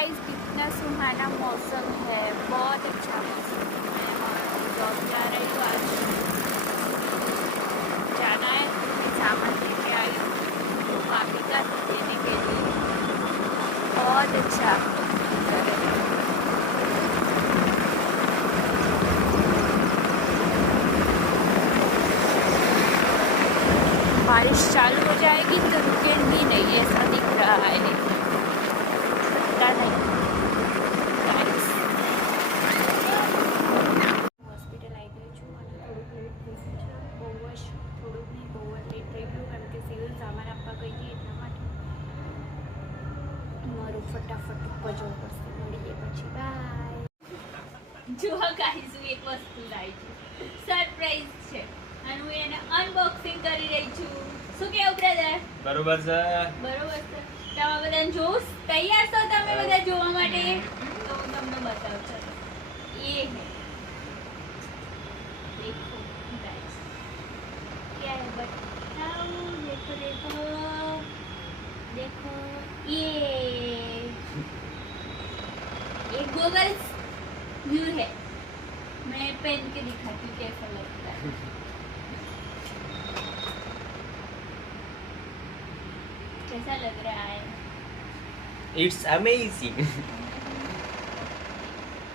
Guys कितना सुहाना मौसम है, बहुत अच्छा मौसम है। और जॉब जा रही हूँ आज, जाना है, सामान लेके आई हूँ भाभी का देने के लिए। बहुत अच्छा बारिश चालू हो जाएगी तो रुकेगी नहीं, ऐसा दिख रहा है, पता नहीं। હોસ્પિટલ આવી ગઈ છું અને થોડુંક લેટ થઈ ગયું છે, બહુ જ થોડુંક નહીં, બહુ જ લેટ થઈ ગયું કારણ કે સિવિલ સામાન આપવા ગઈ હતી એટલા માટે મારું ફટાફટ ઉપર જવું પડશે. મળીએ પછી, બાય. જો ગાઈસ હું એક વસ્તુ લાવી છું, સરપ્રાઈઝ છે અને હું એને અનબોક્સિંગ કરી રહી છું. શું કેવું બ્રધર? બરોબર છે, બરોબર છે. તમે બધા જોશ તૈયાર છો તમે બધા જોવા માટે? તો હું તમને બતાવું છું. ये है, देखो गाइस, क्या है बताओ. देखो देखो देखो, ये गूगल्स व्यू है. मैं पहन के दिखाती हूँ कैसा लगता है. कैसा लग रहा है? It's amazing.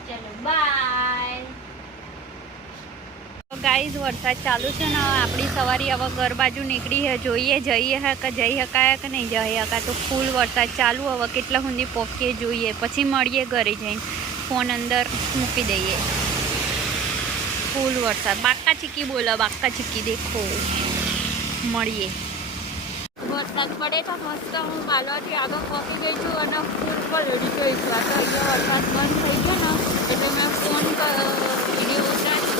चलो बाय. ગાઈઝ વરસાદ ચાલુ છે ને આપણી સવારી હવે ઘર બાજુ નીકળી છે. જોઈએ જઈએ હા કે જઈ શકાય કે નહીં જઈ શકાય. તો ફૂલ વરસાદ ચાલુ, હવે કેટલા સુધી પહોંચીએ જોઈએ, પછી મળીએ ઘરે જઈને. ફોન અંદર મૂકી દઈએ. ફૂલ વરસાદ, બાકા ચીકી બોલા, બાકા ચીકી દેખો. મળીએ. વરસાદ પડે તો મસ્ત હું બાલવાથી આગળ પહોંચી ગઈ છું અને ફૂલ પર રેડી ગઈ છું. આ તો અહીંયા વરસાદ બંધ થઈ ગયો ને એટલે મેં ફોન વિડીયો ઉતારી.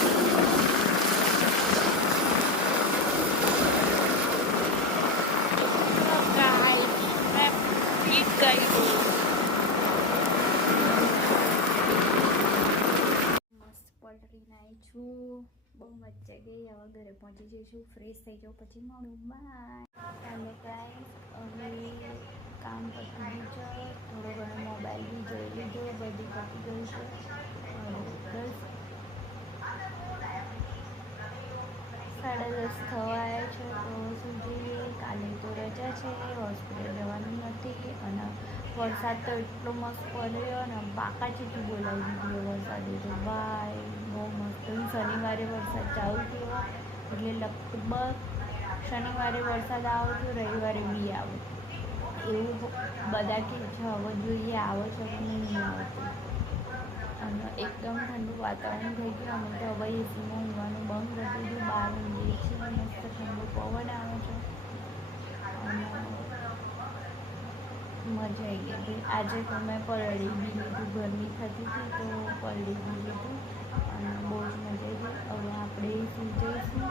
બહુ મજા ગઈ. હવે ઘરે પહોંચી જઈશું, ફ્રેશ થઈ જાઉં પછી મળું. બાય. અને ગાઈસ હવે કામ પતી ગયું છે, થોડો ઘણો મોબાઈલ બી જોઈ લીધો, બધી પતી ગઈ છે. 10:30 થવા આવ્યા છે. તો શું જોઈએ, કાલે તો રજા છે, હોસ્પિટલ જવાનું નથી અને વરસાદ તો એટલો મસ્ત પડ્યો અને બાકા ચીકી બોલાવી દીધી વરસાદે. તો બાય, બહુ મસ્ત. શનિવારે વરસાદ ચાલુ થયો એટલે લગભગ શનિવારે વરસાદ આવે તો રવિવારે બી આવે એવું બધા કે છે. હવે જોઈએ આવે છે કે નહીં આવતું. અને એકદમ ઠંડુ વાતાવરણ થઈ ગયું. અમે તો હવે એસીમાં ઊંઘવાનું બંધ કરી દીધું, બહાર ઊંઘીએ છીએ. મસ્ત ઠંડુ પવન આવે છે અને મજા આવી ગઈ. આજે તો મેં પલળી બી લીધું, ગરમી થતી હતી તો પલળી બી લીધું અને બહુ જ મજા આવી ગઈ. હવે આપણે સુઈ જઈશું.